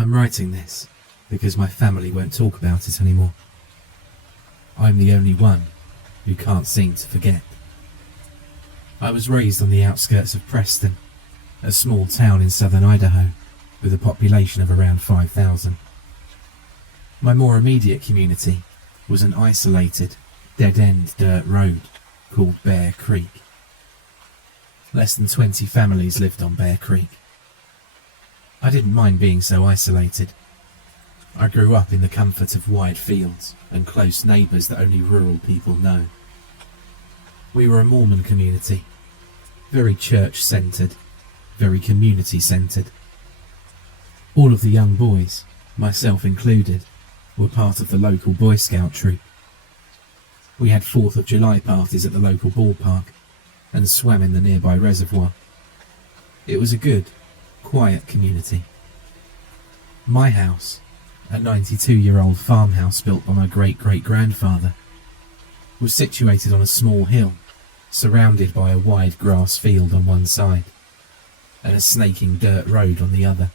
I'm writing this because my family won't talk about it anymore. I'm the only one who can't seem to forget. I was raised on the outskirts of Preston, a small town in southern Idaho with a population of around 5,000. My more immediate community was an isolated, dead-end dirt road called Bear Creek. Less than 20 families lived on Bear Creek. I didn't mind being so isolated. I grew up in the comfort of wide fields and close neighbours that only rural people know. We were a Mormon community, very church-centred, very community-centred. All of the young boys, myself included, were part of the local Boy Scout troop. We had 4th of July parties at the local ballpark and swam in the nearby reservoir. It was a good, quiet community. My house, a 92-year-old farmhouse built by my great-great-grandfather, was situated on a small hill, surrounded by a wide grass field on one side, and a snaking dirt road on the other.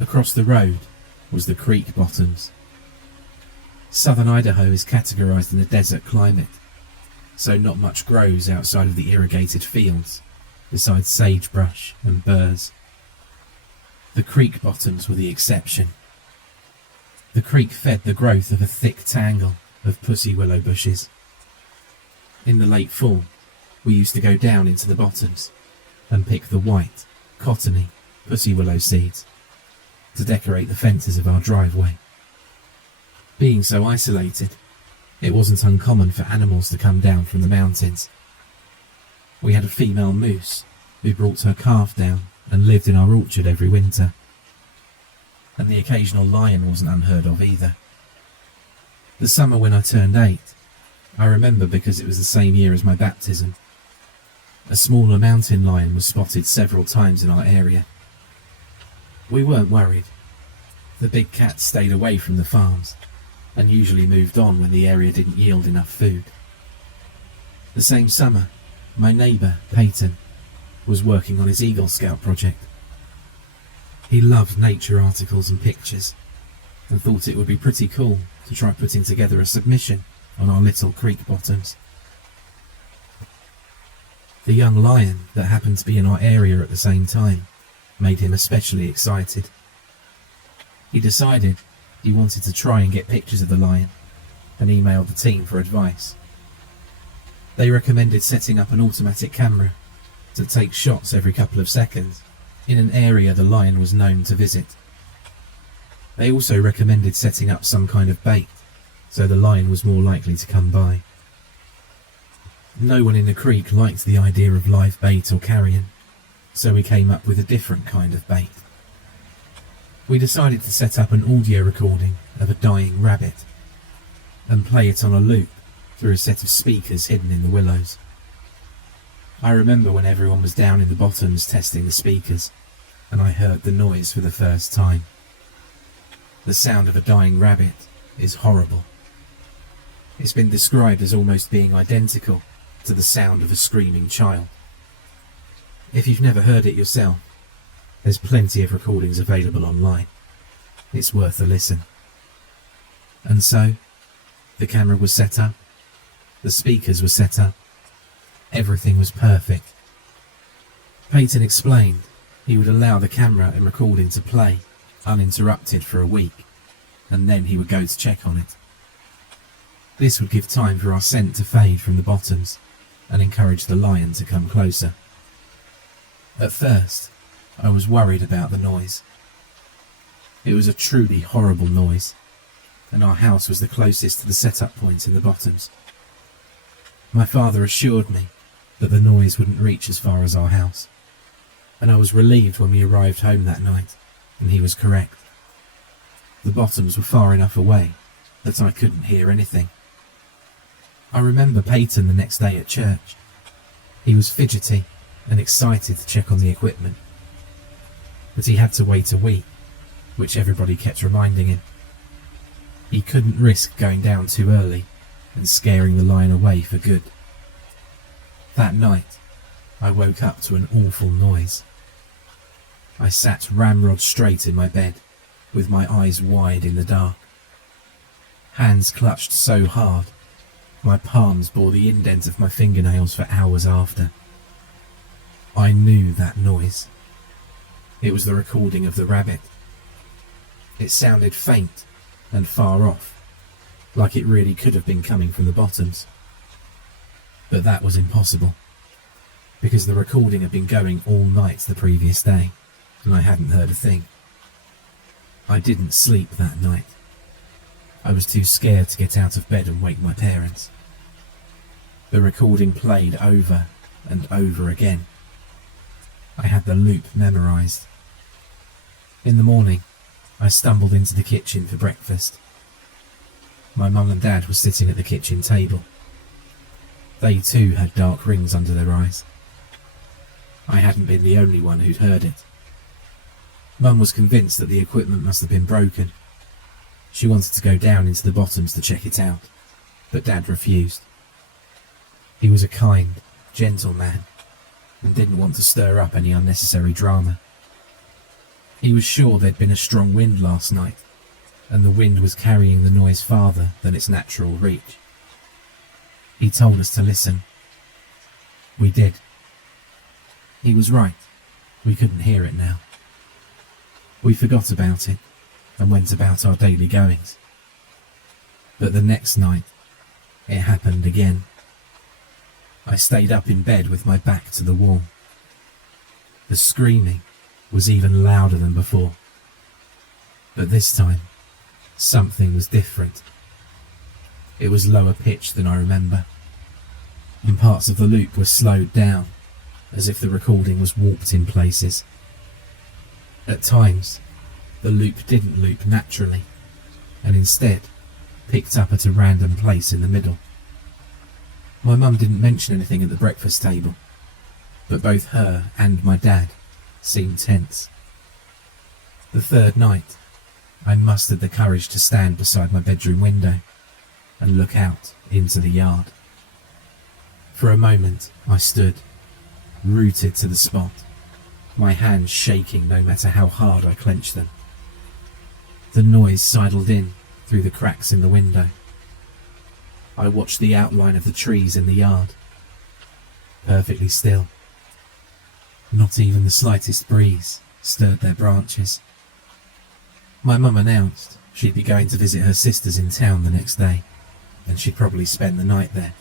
Across the road was the creek bottoms. Southern Idaho is categorised in a desert climate, so not much grows outside of the irrigated fields, besides sagebrush and burrs. The creek bottoms were the exception. The creek fed the growth of a thick tangle of pussy willow bushes. In the late fall, we used to go down into the bottoms and pick the white, cottony pussy willow seeds to decorate the fences of our driveway. Being so isolated, it wasn't uncommon for animals to come down from the mountains. We had a female moose who brought her calf down and lived in our orchard every winter. And the occasional lion wasn't unheard of either. The summer when I turned 8, I remember because it was the same year as my baptism. A smaller mountain lion was spotted several times in our area. We weren't worried. The big cats stayed away from the farms and usually moved on when the area didn't yield enough food. The same summer, my neighbour, Peyton, was working on his Eagle Scout project. He loved nature articles and pictures and thought it would be pretty cool to try putting together a submission on our little creek bottoms. The young lion that happened to be in our area at the same time made him especially excited. He decided he wanted to try and get pictures of the lion and emailed the team for advice. They recommended setting up an automatic camera to take shots every couple of seconds in an area the lion was known to visit. They also recommended setting up some kind of bait so the lion was more likely to come by. No one in the creek liked the idea of live bait or carrion, so we came up with a different kind of bait. We decided to set up an audio recording of a dying rabbit and play it on a loop through a set of speakers hidden in the willows. I remember when everyone was down in the bottoms testing the speakers, and I heard the noise for the first time. The sound of a dying rabbit is horrible. It's been described as almost being identical to the sound of a screaming child. If you've never heard it yourself, there's plenty of recordings available online. It's worth a listen. And so, the camera was set up, the speakers were set up, everything was perfect. Peyton explained he would allow the camera and recording to play uninterrupted for a week, and then he would go to check on it. This would give time for our scent to fade from the bottoms and encourage the lion to come closer. At first, I was worried about the noise. It was a truly horrible noise, and our house was the closest to the setup point in the bottoms. My father assured me that the noise wouldn't reach as far as our house, and I was relieved when we arrived home that night, and he was correct. The bottoms were far enough away that I couldn't hear anything. I remember Peyton the next day at church. He was fidgety and excited to check on the equipment, but he had to wait a week, which everybody kept reminding him. He couldn't risk going down too early and scaring the lion away for good. That night, I woke up to an awful noise. I sat ramrod straight in my bed, with my eyes wide in the dark. Hands clutched so hard, my palms bore the indent of my fingernails for hours after. I knew that noise. It was the recording of the rabbit. It sounded faint and far off, like it really could have been coming from the bottoms. But that was impossible, because the recording had been going all night the previous day, and I hadn't heard a thing. I didn't sleep that night. I was too scared to get out of bed and wake my parents. The recording played over and over again. I had the loop memorised. In the morning, I stumbled into the kitchen for breakfast. My mum and dad were sitting at the kitchen table. They too had dark rings under their eyes. I hadn't been the only one who'd heard it. Mum was convinced that the equipment must have been broken. She wanted to go down into the bottoms to check it out, but Dad refused. He was a kind, gentle man, and didn't want to stir up any unnecessary drama. He was sure there'd been a strong wind last night, and the wind was carrying the noise farther than its natural reach. He told us to listen. We did. He was right. We couldn't hear it now. We forgot about it and went about our daily goings. But the next night, it happened again. I stayed up in bed with my back to the wall. The screaming was even louder than before. But this time, something was different. It was lower pitched than I remember, and parts of the loop were slowed down, as if the recording was warped in places. At times, the loop didn't loop naturally, and instead picked up at a random place in the middle. My mum didn't mention anything at the breakfast table, but both her and my dad seemed tense. The third night, I mustered the courage to stand beside my bedroom window and look out into the yard. For a moment, I stood, rooted to the spot, my hands shaking no matter how hard I clenched them. The noise sidled in through the cracks in the window. I watched the outline of the trees in the yard. Perfectly still. Not even the slightest breeze stirred their branches. My mum announced she'd be going to visit her sisters in town the next day, and she'd probably spend the night there.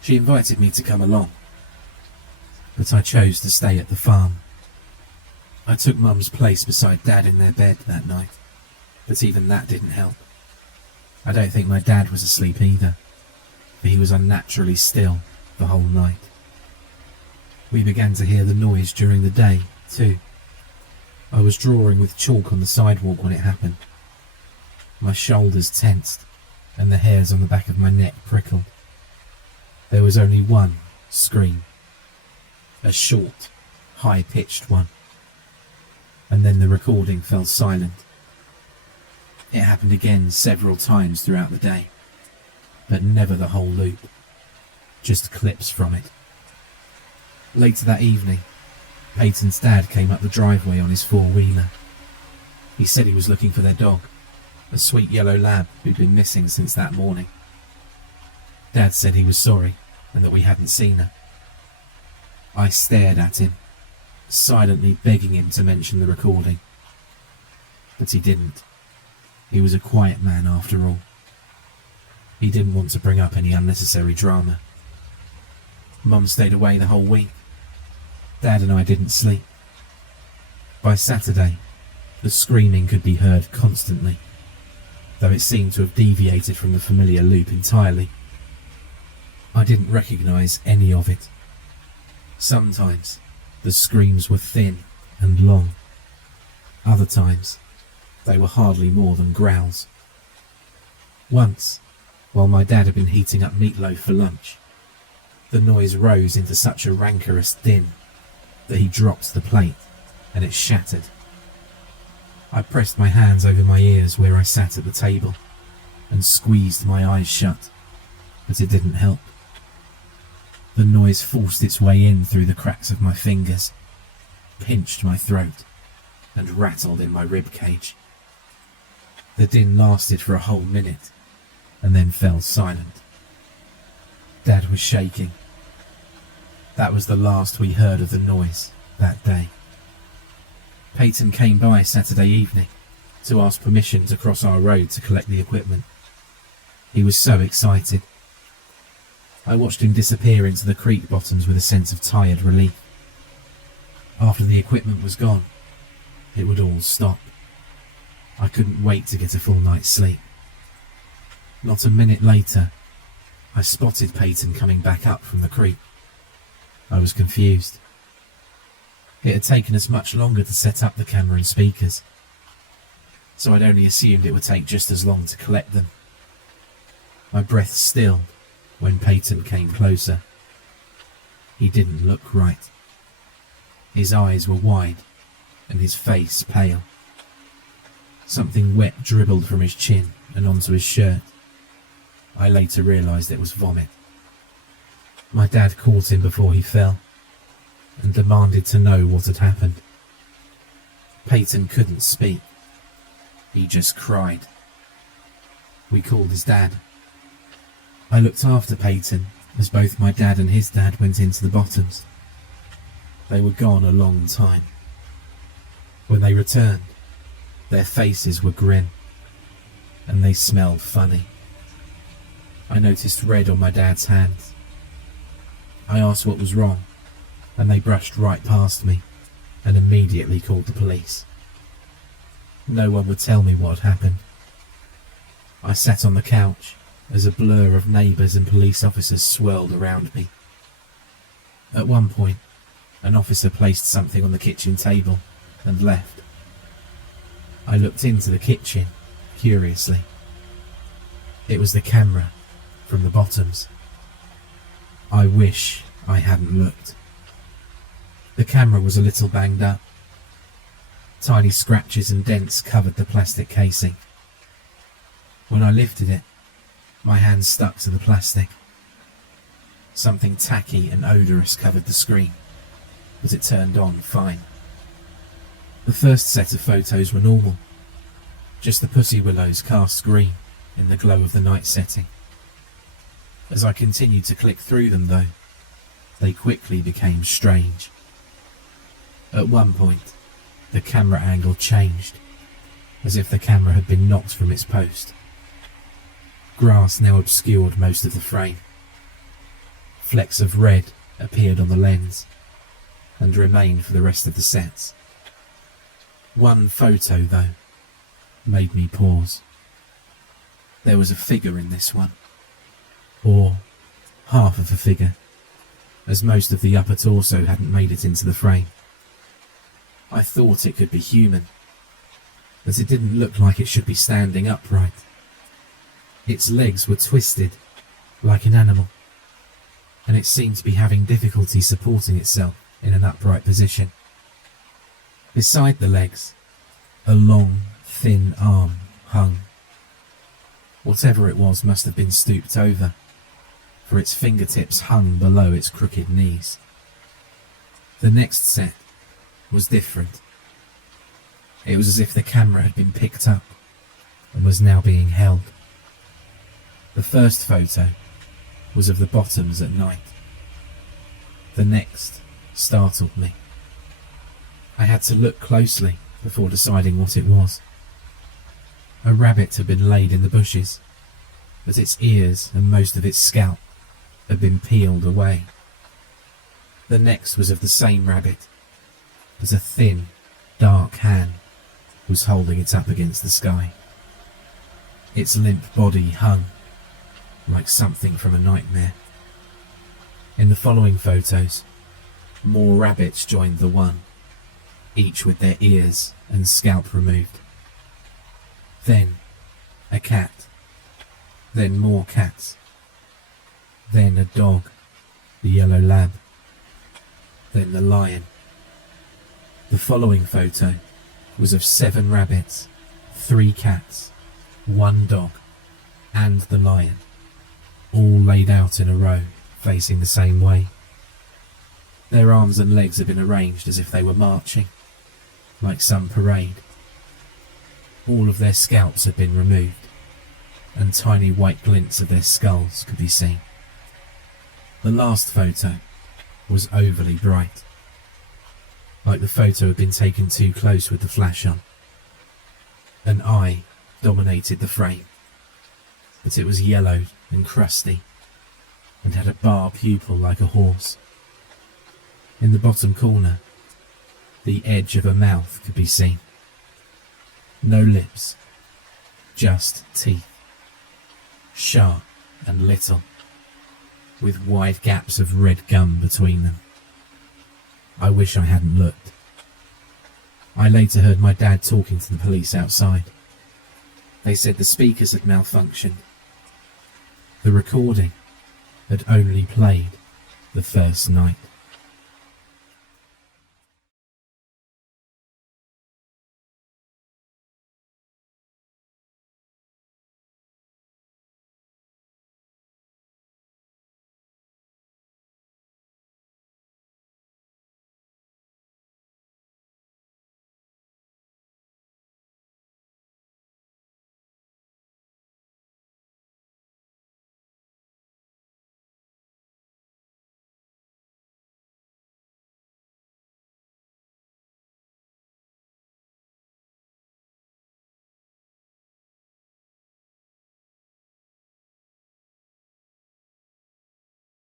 She invited me to come along, but I chose to stay at the farm. I took Mum's place beside Dad in their bed that night, but even that didn't help. I don't think my dad was asleep either, for he was unnaturally still the whole night. We began to hear the noise during the day, too. I was drawing with chalk on the sidewalk when it happened. My shoulders tensed, and the hairs on the back of my neck prickled. There was only one scream. A short, high-pitched one. And then the recording fell silent. It happened again several times throughout the day, but never the whole loop, just clips from it. Later that evening, Peyton's dad came up the driveway on his four-wheeler. He said he was looking for their dog, a sweet yellow lab who'd been missing since that morning. Dad said he was sorry and that we hadn't seen her. I stared at him, silently begging him to mention the recording. But he didn't. He was a quiet man after all. He didn't want to bring up any unnecessary drama. Mum stayed away the whole week. Dad and I didn't sleep. By Saturday, the screaming could be heard constantly, though it seemed to have deviated from the familiar loop entirely. I didn't recognise any of it. Sometimes, the screams were thin and long. Other times, they were hardly more than growls. Once, while my dad had been heating up meatloaf for lunch, the noise rose into such a rancorous din that he dropped the plate and it shattered. I pressed my hands over my ears where I sat at the table and squeezed my eyes shut, but it didn't help. The noise forced its way in through the cracks of my fingers. pinched my throat and rattled in my rib cage. The din lasted for a whole minute and then fell silent. Dad was shaking. That was the last we heard of the noise that day. Peyton came by Saturday evening to ask permission to cross our road to collect the equipment. He was so excited. I watched him disappear into the creek bottoms with a sense of tired relief. After the equipment was gone, it would all stop. I couldn't wait to get a full night's sleep. Not a minute later, I spotted Peyton coming back up from the creek. I was confused. It had taken us much longer to set up the camera and speakers, so I'd only assumed it would take just as long to collect them. My breath stilled when Peyton came closer. He didn't look right. His eyes were wide and his face pale. Something wet dribbled from his chin and onto his shirt. I later realised it was vomit. My dad caught him before he fell and demanded to know what had happened. Peyton couldn't speak. He just cried. We called his dad. I looked after Peyton as both my dad and his dad went into the bottoms. They were gone a long time. When they returned, their faces were grim, and they smelled funny. I noticed red on my dad's hands. I asked what was wrong, and they brushed right past me and immediately called the police. No one would tell me what had happened. I sat on the couch as a blur of neighbours and police officers swirled around me. At one point, an officer placed something on the kitchen table and left. I looked into the kitchen, curiously. It was the camera from the bottoms. I wish I hadn't looked. The camera was a little banged up. Tiny scratches and dents covered the plastic casing. When I lifted it, my hand stuck to the plastic. Something tacky and odorous covered the screen, but it turned on fine. The first set of photos were normal, just the pussy willows cast green in the glow of the night setting. As I continued to click through them though, they quickly became strange. At one point, the camera angle changed, as if the camera had been knocked from its post. Grass now obscured most of the frame. Flecks of red appeared on the lens and remained for the rest of the sets. One photo, though, made me pause. There was a figure in this one, or half of a figure, as most of the upper torso hadn't made it into the frame. I thought it could be human, but it didn't look like it should be standing upright. Its legs were twisted, like an animal, and it seemed to be having difficulty supporting itself in an upright position. Beside the legs, a long, thin arm hung. Whatever it was must have been stooped over, for its fingertips hung below its crooked knees. The next set was different. It was as if the camera had been picked up and was now being held. The first photo was of the bottoms at night. The next startled me. I had to look closely before deciding what it was. A rabbit had been laid in the bushes, but its ears and most of its scalp had been peeled away. The next was of the same rabbit, but a thin, dark hand was holding it up against the sky. Its limp body hung like something from a nightmare. In the following photos, more rabbits joined the one, each with their ears and scalp removed. Then a cat, then more cats, then a dog, the yellow lab, then the lion. The following photo was of 7 rabbits, 3 cats, 1 dog, and the lion, all laid out in a row, facing the same way. Their arms and legs had been arranged as if they were marching, like some parade. All of their scalps had been removed, and tiny white glints of their skulls could be seen. The last photo was overly bright, like the photo had been taken too close with the flash on. An eye dominated the frame, but it was yellowed and crusty, and had a bar pupil like a horse. In the bottom corner, the edge of a mouth could be seen. No lips, just teeth, sharp and little, with wide gaps of red gum between them. I wish I hadn't looked. I later heard my dad talking to the police outside. They said the speakers had malfunctioned. The recording had only played the first night.